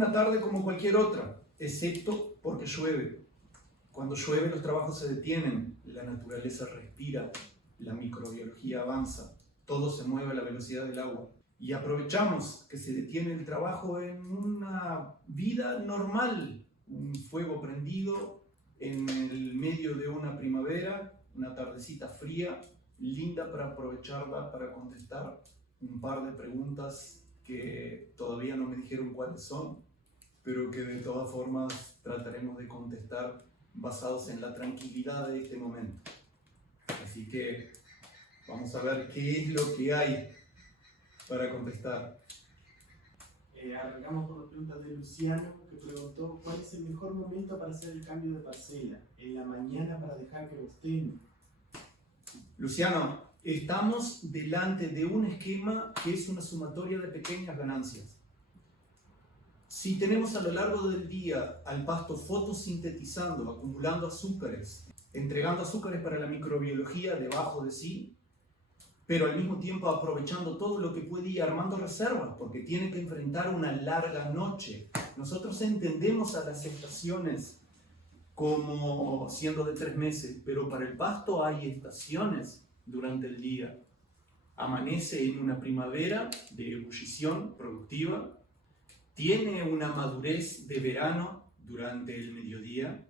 Una tarde como cualquier otra, excepto porque llueve. Cuando llueve los trabajos se detienen, la naturaleza respira, la microbiología avanza, todo se mueve a la velocidad del agua. Y aprovechamos que se detiene el trabajo en una vida normal, un fuego prendido en el medio de una primavera, una tardecita fría, linda para aprovecharla para contestar un par de preguntas que todavía no me dijeron cuáles son, pero que de todas formas trataremos de contestar basados en la tranquilidad de este momento. Así que vamos a ver qué es lo que hay para contestar. Arrancamos con la pregunta de Luciano, que preguntó ¿cuál es el mejor momento para hacer el cambio de parcela? ¿En la mañana para dejar que bosteen? Luciano, estamos delante de un esquema que es una sumatoria de pequeñas ganancias. Si tenemos a lo largo del día al pasto fotosintetizando, acumulando azúcares, entregando azúcares para la microbiología debajo de sí, pero al mismo tiempo aprovechando todo lo que puede ir armando reservas, porque tiene que enfrentar una larga noche. Nosotros entendemos a las estaciones como siendo de 3 meses, pero para el pasto hay estaciones durante el día. Amanece en una primavera de ebullición productiva, tiene una madurez de verano durante el mediodía,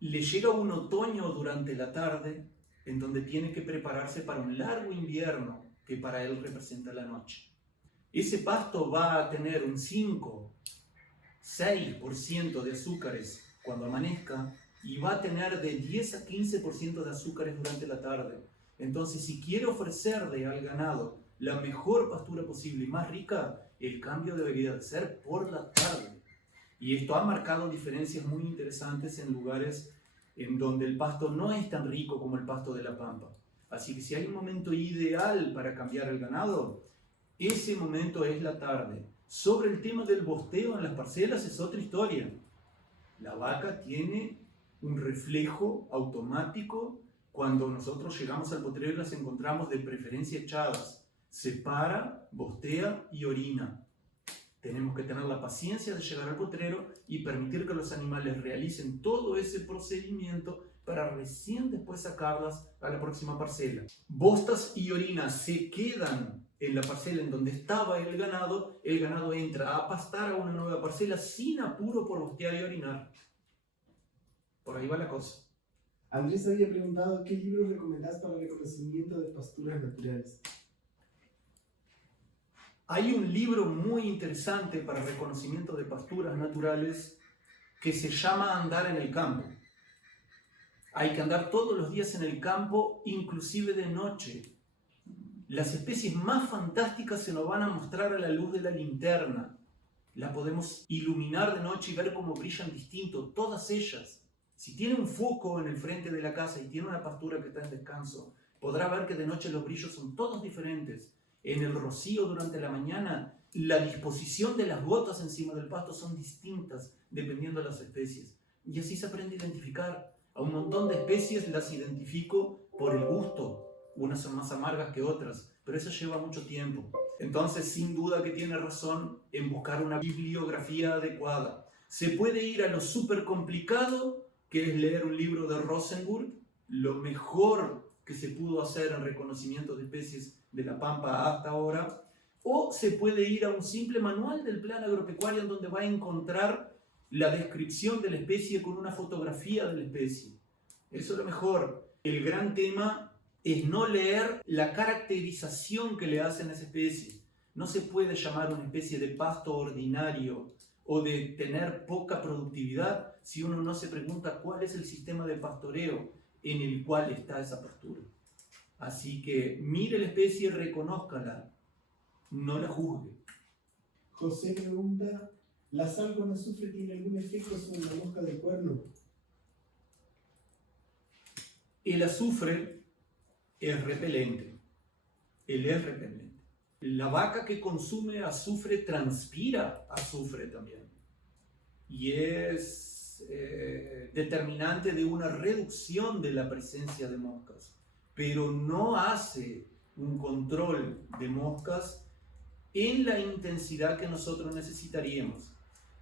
le llega un otoño durante la tarde, en donde tiene que prepararse para un largo invierno que para él representa la noche. Ese pasto va a tener un 5-6% de azúcares cuando amanezca y va a tener de 10 a 15% de azúcares durante la tarde. Entonces, si quiere ofrecerle al ganado la mejor pastura posible y más rica, el cambio debería de ser por la tarde. Y esto ha marcado diferencias muy interesantes en lugares en donde el pasto no es tan rico como el pasto de la pampa. Así que si hay un momento ideal para cambiar el ganado, ese momento es la tarde. Sobre el tema del bosteo en las parcelas es otra historia. La vaca tiene un reflejo automático cuando nosotros llegamos al potrero y las encontramos de preferencia echadas. Se para, bostea y orina. Tenemos que tener la paciencia de llegar al potrero y permitir que los animales realicen todo ese procedimiento para recién después sacarlas a la próxima parcela. Bostas y orinas se quedan en la parcela en donde estaba el ganado entra a pastar a una nueva parcela sin apuro por bostear y orinar. Por ahí va la cosa. Andrés había preguntado ¿qué libro recomendás para el reconocimiento de pasturas naturales? Hay un libro muy interesante para reconocimiento de pasturas naturales que se llama Andar en el campo. Hay que andar todos los días en el campo, inclusive de noche. Las especies más fantásticas se nos van a mostrar a la luz de la linterna. La podemos iluminar de noche y ver cómo brillan distinto, todas ellas. Si tiene un foco en el frente de la casa y tiene una pastura que está en descanso, podrá ver que de noche los brillos son todos diferentes. En el rocío durante la mañana, la disposición de las gotas encima del pasto son distintas dependiendo de las especies. Y así se aprende a identificar. A un montón de especies las identifico por el gusto. Unas son más amargas que otras, pero eso lleva mucho tiempo. Entonces, sin duda que tiene razón en buscar una bibliografía adecuada. Se puede ir a lo súper complicado, que es leer un libro de Rosenburg, lo mejor que se pudo hacer en reconocimiento de especies de la pampa hasta ahora, o se puede ir a un simple manual del plan agropecuario en donde va a encontrar la descripción de la especie con una fotografía de la especie. Eso es lo mejor. El gran tema es no leer la caracterización que le hacen a esa especie. No se puede llamar una especie de pasto ordinario o de tener poca productividad si uno no se pregunta cuál es el sistema de pastoreo en el cual está esa pastura. Así que mire la especie, reconózcala, no la juzgue. José pregunta, ¿la sal con azufre tiene algún efecto sobre la mosca de cuerno? El azufre es repelente. Él es repelente. La vaca que consume azufre transpira azufre también. Y es determinante de una reducción de la presencia de moscas. Pero no hace un control de moscas en la intensidad que nosotros necesitaríamos.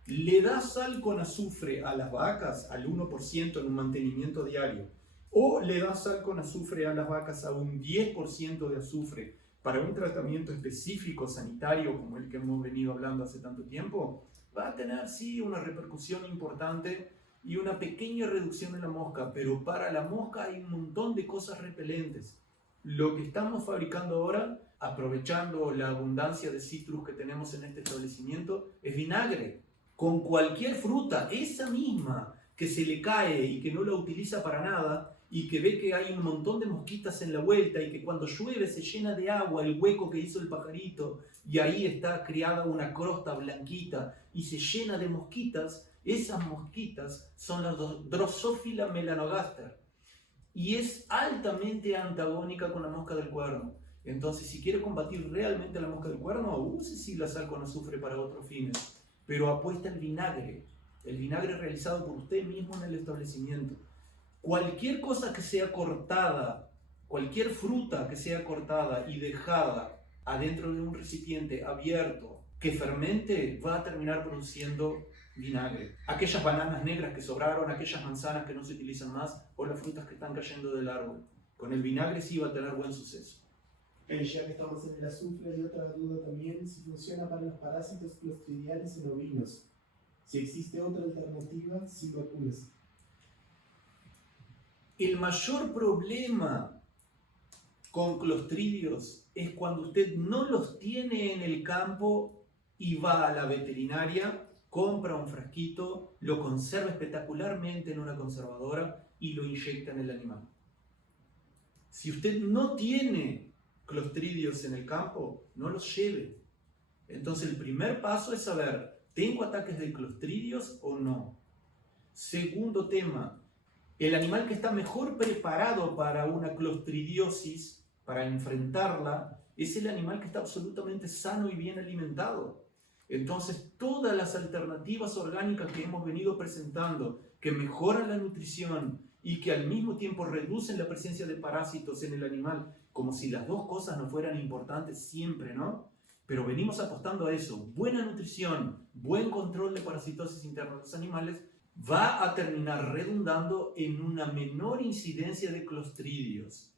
le da sal con azufre a las vacas al 1% en un mantenimiento diario, o le da sal con azufre a las vacas a un 10% de azufre para un tratamiento específico sanitario como el que hemos venido hablando hace tanto tiempo, va a tener sí una repercusión importante y una pequeña reducción en la mosca, pero para la mosca hay un montón de cosas repelentes. Lo que estamos fabricando ahora, aprovechando la abundancia de citrus que tenemos en este establecimiento, es vinagre. Con cualquier fruta, esa misma que se le cae y que no la utiliza para nada, y que ve que hay un montón de mosquitas en la vuelta y que cuando llueve se llena de agua el hueco que hizo el pajarito y ahí está creada una crosta blanquita y se llena de mosquitas, esas mosquitas son las Drosophila melanogaster y es altamente antagónica con la mosca del cuerno. Entonces, si quiere combatir realmente la mosca del cuerno, use sí la sal con azufre para otros fines, pero apuesta el vinagre realizado por usted mismo en el establecimiento. Cualquier cosa que sea cortada, cualquier fruta que sea cortada y dejada adentro de un recipiente abierto que fermente, va a terminar produciendo vinagre. Aquellas bananas negras que sobraron, aquellas manzanas que no se utilizan más, o las frutas que están cayendo del árbol. Con el vinagre sí va a tener buen suceso. Ya que estamos en el azufre, hay otra duda también, si funciona para los parásitos clostridiales en ovinos. Si existe otra alternativa sin vacunas. El mayor problema con clostridios es cuando usted no los tiene en el campo y va a la veterinaria, compra un frasquito, lo conserva espectacularmente en una conservadora y lo inyecta en el animal. Si usted no tiene clostridios en el campo, no los lleve. Entonces el primer paso es saber, ¿tengo ataques de clostridios o no? Segundo tema, el animal que está mejor preparado para una clostridiosis, para enfrentarla, es el animal que está absolutamente sano y bien alimentado. Entonces, todas las alternativas orgánicas que hemos venido presentando, que mejoran la nutrición y que al mismo tiempo reducen la presencia de parásitos en el animal, como si las dos cosas no fueran importantes siempre, ¿no? Pero venimos apostando a eso. Buena nutrición, buen control de parasitosis interna de los animales, va a terminar redundando en una menor incidencia de clostridios.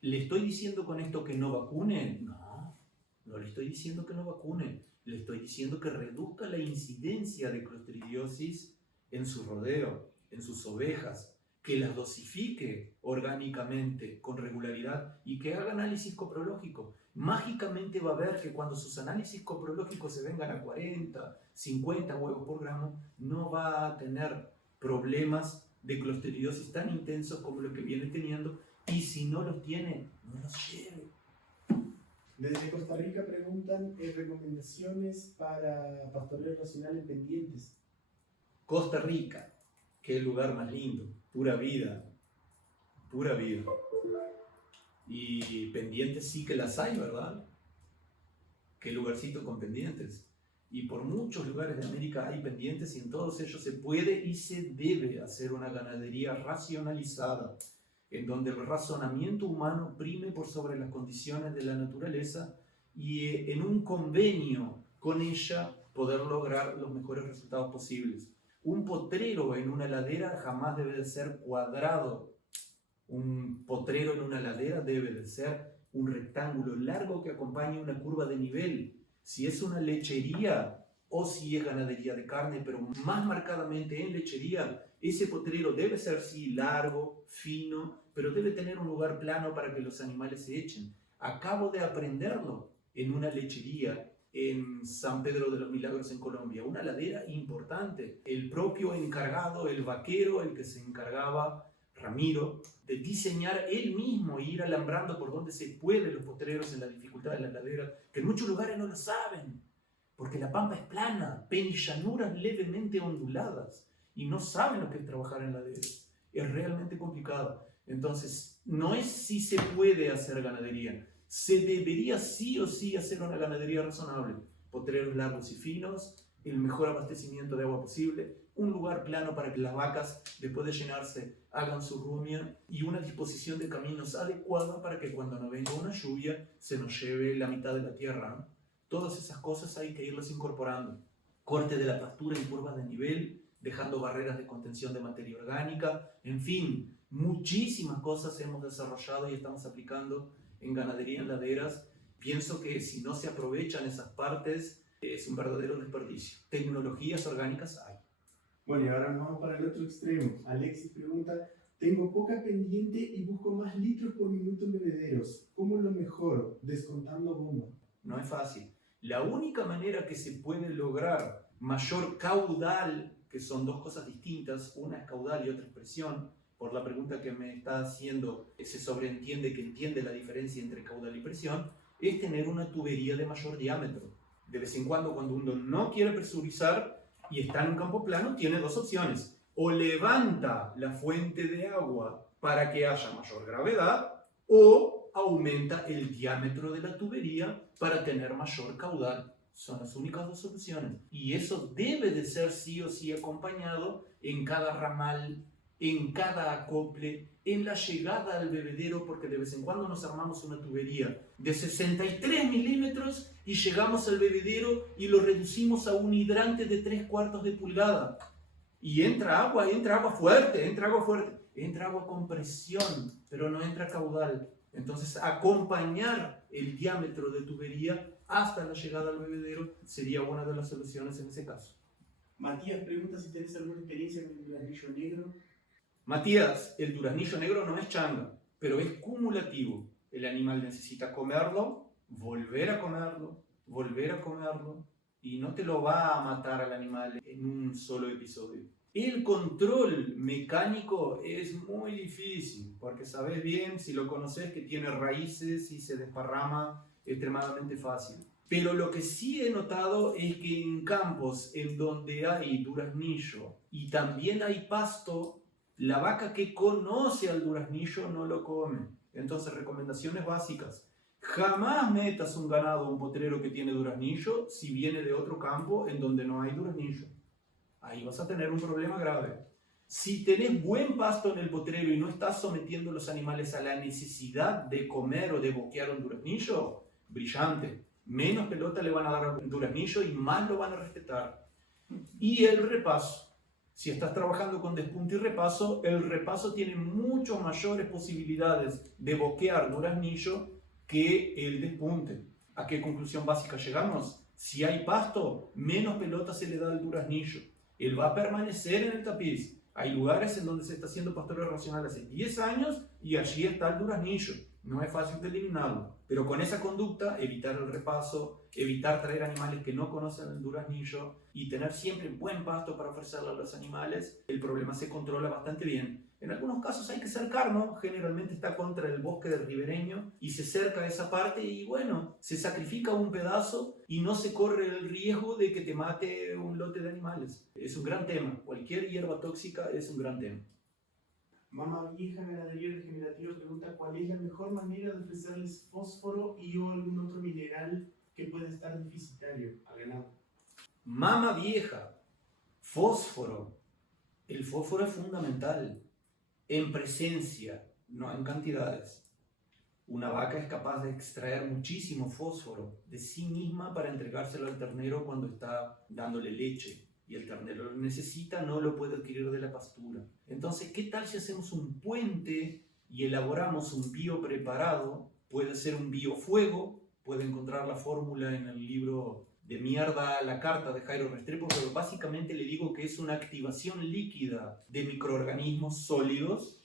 ¿Le estoy diciendo con esto que no vacune? No, no le estoy diciendo que no vacune. Le estoy diciendo que reduzca la incidencia de clostridiosis en su rodeo, en sus ovejas, que las dosifique orgánicamente con regularidad y que haga análisis coprológico. Mágicamente va a ver que cuando sus análisis coprológicos se vengan a 40, 50 huevos por gramo, no va a tener problemas de clostridiosis tan intensos como los que viene teniendo, y si no los tiene, no los lleve. Desde Costa Rica preguntan recomendaciones para pastoreo racional en pendientes. Costa Rica, qué lugar más lindo, pura vida, pura vida. Y pendientes sí que las hay, ¿verdad? Qué lugarcito con pendientes. Y por muchos lugares de América hay pendientes y en todos ellos se puede y se debe hacer una ganadería racionalizada, en donde el razonamiento humano prime por sobre las condiciones de la naturaleza y en un convenio con ella poder lograr los mejores resultados posibles. Un potrero en una ladera jamás debe de ser cuadrado. Un potrero en una ladera debe de ser un rectángulo largo que acompañe una curva de nivel. Si es una lechería o si es ganadería de carne, pero más marcadamente en lechería, ese potrero debe ser sí largo, fino, pero debe tener un lugar plano para que los animales se echen. Acabo de aprenderlo en una lechería en San Pedro de los Milagros en Colombia, una ladera importante. El propio encargado, el vaquero, el que se encargaba, Ramiro, de diseñar él mismo e ir alambrando por donde se puede los potreros en la dificultad de la ladera, que en muchos lugares no lo saben, porque la pampa es plana, penillanura levemente onduladas, y no saben lo que es trabajar en laderas. Es realmente complicado. Entonces, no es si se puede hacer ganadería, se debería sí o sí hacer una ganadería razonable. Potreros largos y finos, el mejor abastecimiento de agua posible, un lugar plano para que las vacas, después de llenarse, hagan su rumia y una disposición de caminos adecuada para que cuando no venga una lluvia se nos lleve la mitad de la tierra, ¿no? Todas esas cosas hay que irlas incorporando. corte de la pastura en curvas de nivel, dejando barreras de contención de materia orgánica, en fin, muchísimas cosas hemos desarrollado y estamos aplicando en ganadería en laderas. Pienso que si no se aprovechan esas partes, es un verdadero desperdicio. Tecnologías orgánicas hay. Bueno, y ahora nos vamos para el otro extremo. Alexis pregunta, tengo poca pendiente y busco más litros por minuto en bebederos. ¿Cómo lo mejoro? Descontando bomba. No es fácil. La única manera que se puede lograr mayor caudal, que son dos cosas distintas, una es caudal y otra es presión, por la pregunta que me está haciendo, se sobreentiende que entiende la diferencia entre caudal y presión, es tener una tubería de mayor diámetro. De vez en cuando uno no quiere presurizar y está en un campo plano, tiene dos opciones. O levanta la fuente de agua para que haya mayor gravedad, o aumenta el diámetro de la tubería para tener mayor caudal. Son las únicas dos soluciones. Y eso debe de ser sí o sí acompañado en cada ramal, en cada acople, en la llegada al bebedero, porque de vez en cuando nos armamos una tubería de 63 milímetros y llegamos al bebedero y lo reducimos a un hidrante de 3/4 de pulgada. Y entra agua fuerte, entra agua con presión, pero no entra caudal. Entonces, acompañar el diámetro de tubería hasta la llegada al bebedero sería una de las soluciones en ese caso. Matías pregunta si tienes alguna experiencia con el duraznillo negro. Matías, el duraznillo negro no es changa, pero es cumulativo. El animal necesita comerlo, volver a comerlo, y no te lo va a matar al animal en un solo episodio. El control mecánico es muy difícil, porque sabes bien, si lo conoces, que tiene raíces y se desparrama extremadamente fácil. Pero lo que sí he notado es que en campos en donde hay duraznillo y también hay pasto, la vaca que conoce al duraznillo no lo come. Entonces, recomendaciones básicas. Jamás metas un ganado o un potrero que tiene duraznillo si viene de otro campo en donde no hay duraznillo. Ahí vas a tener un problema grave. Si tenés buen pasto en el potrero y no estás sometiendo a los animales a la necesidad de comer o de boquear un duraznillo, brillante. Menos pelota le van a dar al duraznillo y más lo van a respetar. Y el repaso. Si estás trabajando con despunte y repaso, el repaso tiene mucho mayores posibilidades de boquear duraznillo que el despunte. ¿A qué conclusión básica llegamos? Si hay pasto, menos pelota se le da al duraznillo. Él va a permanecer en el tapiz. Hay lugares en donde se está haciendo pastoreo racional hace 10 años y allí está el duraznillo. No es fácil de eliminarlo. Pero con esa conducta, evitar el repaso, evitar traer animales que no conocen el duraznillo y tener siempre buen pasto para ofrecerle a los animales, el problema se controla bastante bien. En algunos casos hay que cercarlo, generalmente está contra el bosque del ribereño y se cerca esa parte y bueno, se sacrifica un pedazo y no se corre el riesgo de que te mate un lote de animales. Es un gran tema, cualquier hierba tóxica es un gran tema. Mama Vieja Ganadería Regenerativa pregunta cuál es la mejor manera de ofrecerles fósforo y o algún otro mineral que puede estar deficitario al ganado. Mama Vieja, fósforo. El fósforo es fundamental. En presencia, no en cantidades. Una vaca es capaz de extraer muchísimo fósforo de sí misma para entregárselo al ternero cuando está dándole leche. Y el ternero lo necesita, no lo puede adquirir de la pastura. Entonces, ¿qué tal si hacemos un puente y elaboramos un biopreparado? Puede ser un biofuego, puede encontrar la fórmula en el libro de Mierda a la Carta de Jairo Restrepo, pero básicamente le digo que es una activación líquida de microorganismos sólidos,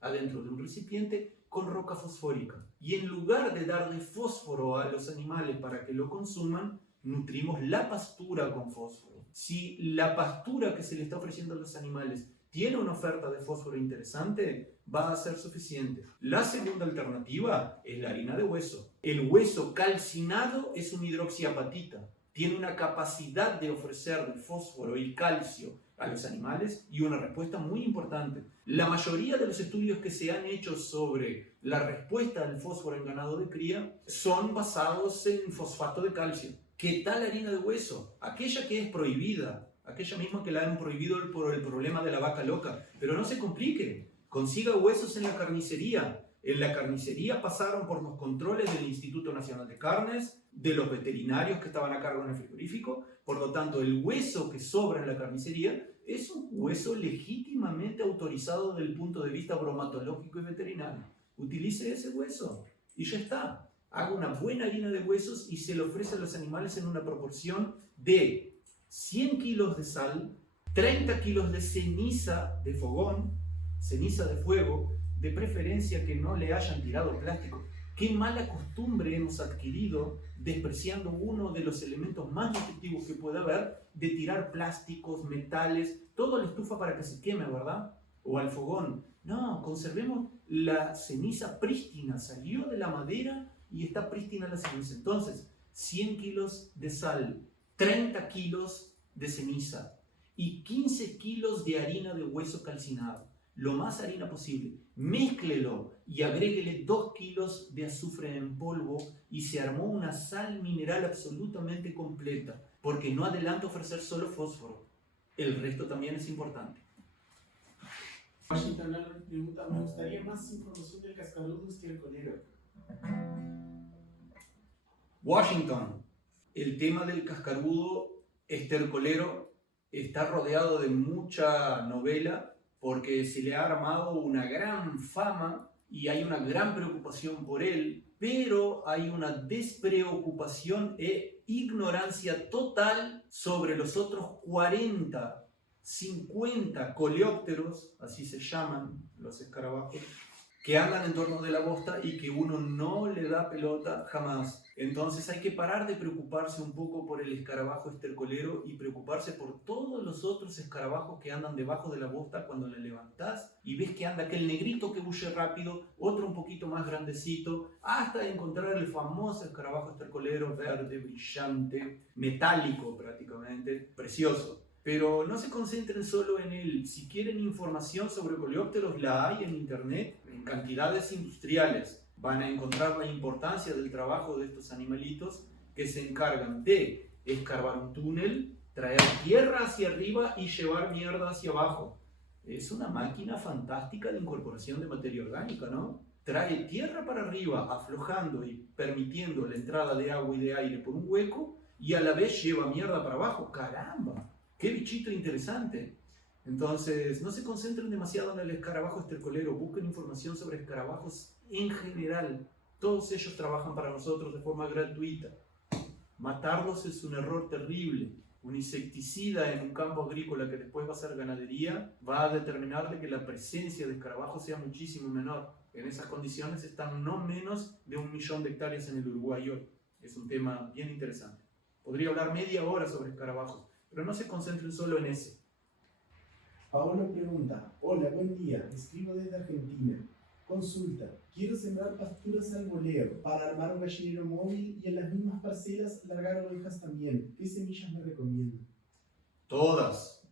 adentro de un recipiente con roca fosfórica. Y en lugar de darle fósforo a los animales para que lo consuman, nutrimos la pastura con fósforo. Si la pastura que se le está ofreciendo a los animales tiene una oferta de fósforo interesante, va a ser suficiente. La segunda alternativa es la harina de hueso. El hueso calcinado es una hidroxiapatita. Tiene una capacidad de ofrecer fósforo y calcio a los animales y una respuesta muy importante. La mayoría de los estudios que se han hecho sobre la respuesta al fósforo en ganado de cría son basados en fosfato de calcio. ¿Qué tal la harina de hueso? Aquella que es prohibida, aquella misma que la han prohibido por el problema de la vaca loca. Pero no se complique, consiga huesos en la carnicería. En la carnicería pasaron por los controles del Instituto Nacional de Carnes, de los veterinarios que estaban a cargo en el frigorífico. Por lo tanto, el hueso que sobra en la carnicería es un hueso legítimamente autorizado desde el punto de vista bromatológico y veterinario. Utilice ese hueso y ya está. Haga una buena harina de huesos y se le ofrece a los animales en una proporción de 100 kilos de sal, 30 kilos de ceniza de fogón, ceniza de fuego, de preferencia que no le hayan tirado plástico. Qué mala costumbre hemos adquirido, despreciando uno de los elementos más nutritivos que puede haber, de tirar plásticos, metales, todo a la estufa para que se queme, ¿verdad? O al fogón. No, conservemos la ceniza prístina, salió de la madera y está prístina la ceniza. Entonces, 100 kilos de sal, 30 kilos de ceniza y 15 kilos de harina de hueso calcinado. Lo más harina posible, mézclelo y agréguele 2 kilos de azufre en polvo y se armó una sal mineral absolutamente completa, porque no adelanta ofrecer solo fósforo, el resto también es importante. Washington Allen pregunta, me gustaría más información del cascarudo estercolero. Washington, el tema del cascarudo estercolero está rodeado de mucha novela, porque se le ha armado una gran fama y hay una gran preocupación por él, pero hay una despreocupación e ignorancia total sobre los otros 40, 50 coleópteros, así se llaman los escarabajos, que andan en torno de la bosta y que uno no le da pelota jamás. Entonces hay que parar de preocuparse un poco por el escarabajo estercolero y preocuparse por todos los otros escarabajos que andan debajo de la bosta cuando la levantás y ves que anda aquel negrito que bulle rápido, otro un poquito más grandecito, hasta encontrar el famoso escarabajo estercolero verde, brillante, metálico prácticamente, precioso. Pero no se concentren solo en él. Si quieren información sobre coleópteros, la hay en internet, en cantidades industriales. Van a encontrar la importancia del trabajo de estos animalitos que se encargan de escarbar un túnel, traer tierra hacia arriba y llevar mierda hacia abajo. Es una máquina fantástica de incorporación de materia orgánica, ¿no? Trae tierra para arriba, aflojando y permitiendo la entrada de agua y de aire por un hueco, y a la vez lleva mierda para abajo. ¡Caramba! ¡Qué bichito interesante! Entonces, no se concentren demasiado en el escarabajo estercolero, busquen información sobre escarabajos en general. Todos ellos trabajan para nosotros de forma gratuita. Matarlos es un error terrible. Un insecticida en un campo agrícola que después va a ser ganadería va a determinar de que la presencia de escarabajos sea muchísimo menor. En esas condiciones están no menos de 1 millón de hectáreas en el Uruguay hoy. Es un tema bien interesante. Podría hablar media hora sobre escarabajos, pero no se concentren solo en ese. Paolo pregunta, hola, buen día, escribo desde Argentina. Consulta, quiero sembrar pasturas al voleo para armar un gallinero móvil y en las mismas parcelas largar ovejas también. ¿Qué semillas me recomiendo? Todas.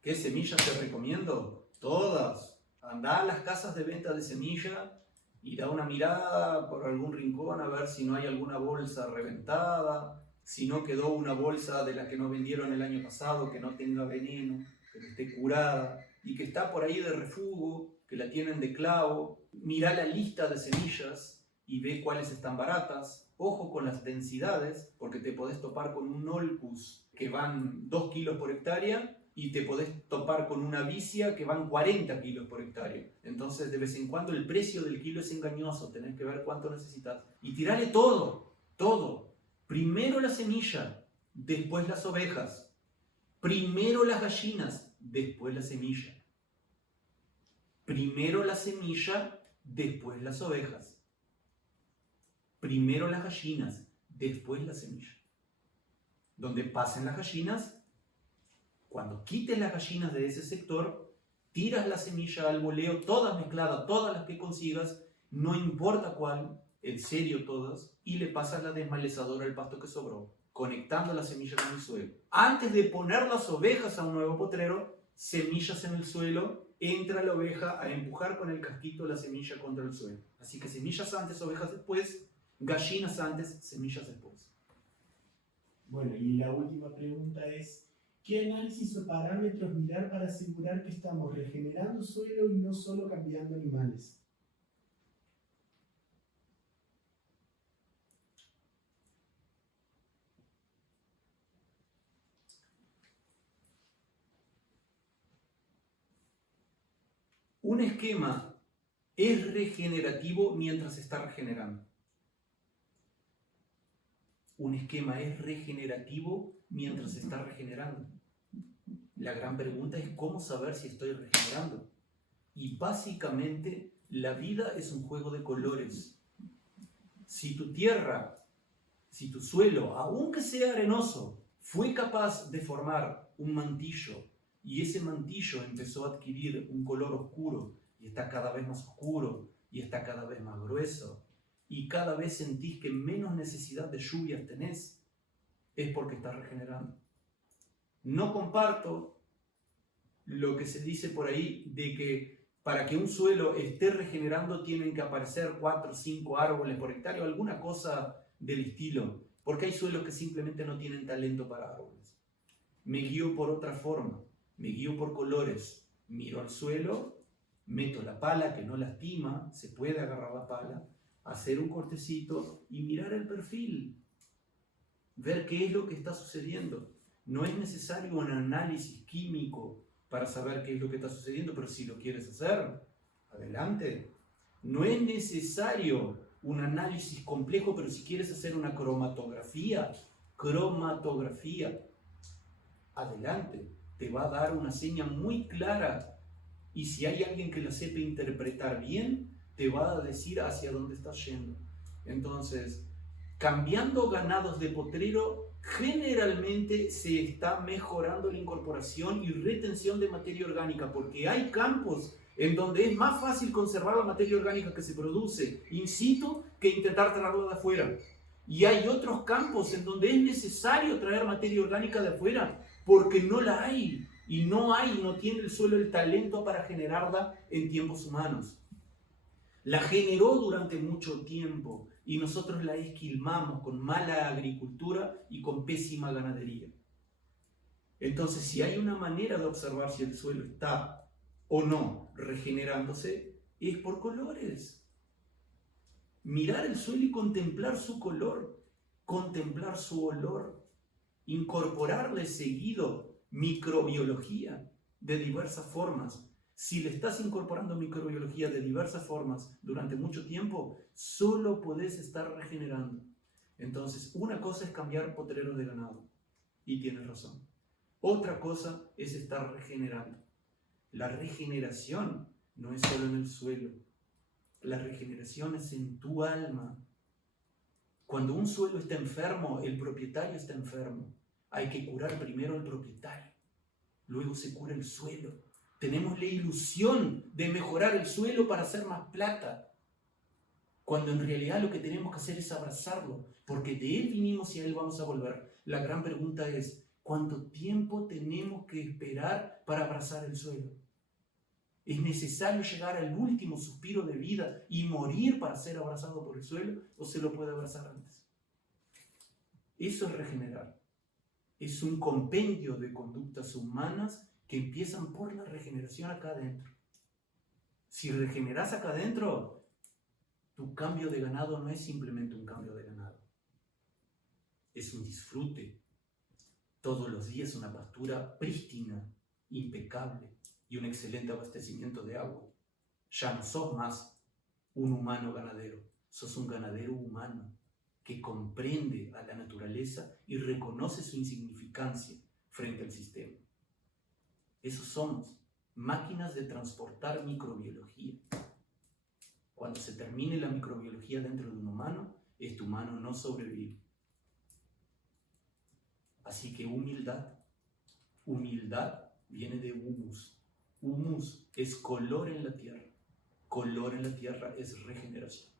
¿Qué semillas te recomiendo? Todas. Andá a las casas de venta de semilla y da una mirada por algún rincón a ver si no hay alguna bolsa reventada, si no quedó una bolsa de la que no vendieron el año pasado, que no tenga veneno, que no esté curada y que está por ahí de refugo, que la tienen de clavo. Mirá la lista de semillas y ve cuáles están baratas. Ojo con las densidades, porque te podés topar con un Olcus que van 2 kilos por hectárea y te podés topar con una vicia que van 40 kilos por hectárea. Entonces, de vez en cuando el precio del kilo es engañoso, tenés que ver cuánto necesitas. Y tirale todo, todo. Primero la semilla, después las ovejas. Primero las gallinas, después la semilla. Primero la semilla, después las ovejas. Primero las gallinas, después la semilla. Donde pasen las gallinas, cuando quites las gallinas de ese sector, tiras la semilla al voleo, todas mezcladas, todas las que consigas, no importa cuál, en serio todas, y le pasas la desmalezadora al pasto que sobró, conectando la semilla con el suelo. Antes de poner las ovejas a un nuevo potrero, semillas en el suelo, entra la oveja a empujar con el casquito la semilla contra el suelo. Así que semillas antes, ovejas después, gallinas antes, semillas después. Bueno, y la última pregunta es, ¿qué análisis o parámetros mirar para asegurar que estamos regenerando suelo y no solo cambiando animales? Un esquema es regenerativo mientras se está regenerando. Un esquema es regenerativo mientras se está regenerando. La gran pregunta es cómo saber si estoy regenerando. Y básicamente la vida es un juego de colores. Si tu tierra, si tu suelo, aunque sea arenoso, fue capaz de formar un mantillo y ese mantillo empezó a adquirir un color oscuro y está cada vez más oscuro y está cada vez más grueso y cada vez sentís que menos necesidad de lluvias tenés, es porque estás regenerando. No comparto lo que se dice por ahí de que para que un suelo esté regenerando tienen que aparecer 4 o 5 árboles por hectárea o alguna cosa del estilo, porque hay suelos que simplemente no tienen talento para árboles. Me guío por otra forma, me guío por colores, miro al suelo, meto la pala que no lastima, se puede agarrar la pala, hacer un cortecito y mirar el perfil, ver qué es lo que está sucediendo. No es necesario un análisis químico para saber qué es lo que está sucediendo, pero si lo quieres hacer, adelante. No es necesario un análisis complejo, pero si quieres hacer una cromatografía, adelante. Te va a dar una seña muy clara y si hay alguien que la sepa interpretar bien, te va a decir hacia dónde estás yendo. Entonces, cambiando ganados de potrero, generalmente se está mejorando la incorporación y retención de materia orgánica, porque hay campos en donde es más fácil conservar la materia orgánica que se produce in situ que intentar traerla de afuera. Y hay otros campos en donde es necesario traer materia orgánica de afuera porque no la hay. Y no tiene el suelo el talento para generarla en tiempos humanos. La generó durante mucho tiempo y nosotros la esquilmamos con mala agricultura y con pésima ganadería. Entonces, si hay una manera de observar si el suelo está o no regenerándose, es por colores. Mirar el suelo y contemplar su color, contemplar su olor, incorporarle seguido microbiología de diversas formas. Si le estás incorporando microbiología de diversas formas durante mucho tiempo, solo podés estar regenerando. Entonces, una cosa es cambiar potreros de ganado, y tienes razón. Otra cosa es estar regenerando. La regeneración no es solo en el suelo. La regeneración es en tu alma. Cuando un suelo está enfermo, el propietario está enfermo. Hay que curar primero al propietario. Luego se cura el suelo. Tenemos la ilusión de mejorar el suelo para hacer más plata, cuando en realidad lo que tenemos que hacer es abrazarlo, porque de él vinimos y a él vamos a volver. La gran pregunta es, ¿cuánto tiempo tenemos que esperar para abrazar el suelo? ¿Es necesario llegar al último suspiro de vida y morir para ser abrazado por el suelo, o se lo puede abrazar antes? Eso es regenerar. Es un compendio de conductas humanas que empiezan por la regeneración acá adentro. Si regeneras acá adentro, tu cambio de ganado no es simplemente un cambio de ganado. Es un disfrute. Todos los días una pastura prístina, impecable y un excelente abastecimiento de agua. Ya no sos más un humano ganadero, sos un ganadero humano que comprende a la naturaleza y reconoce su insignificancia frente al sistema. Eso somos, máquinas de transportar microbiología. Cuando se termine la microbiología dentro de un humano, este humano no sobrevive. Así que humildad. Humildad viene de humus. Humus es color en la tierra. Color en la tierra es regeneración.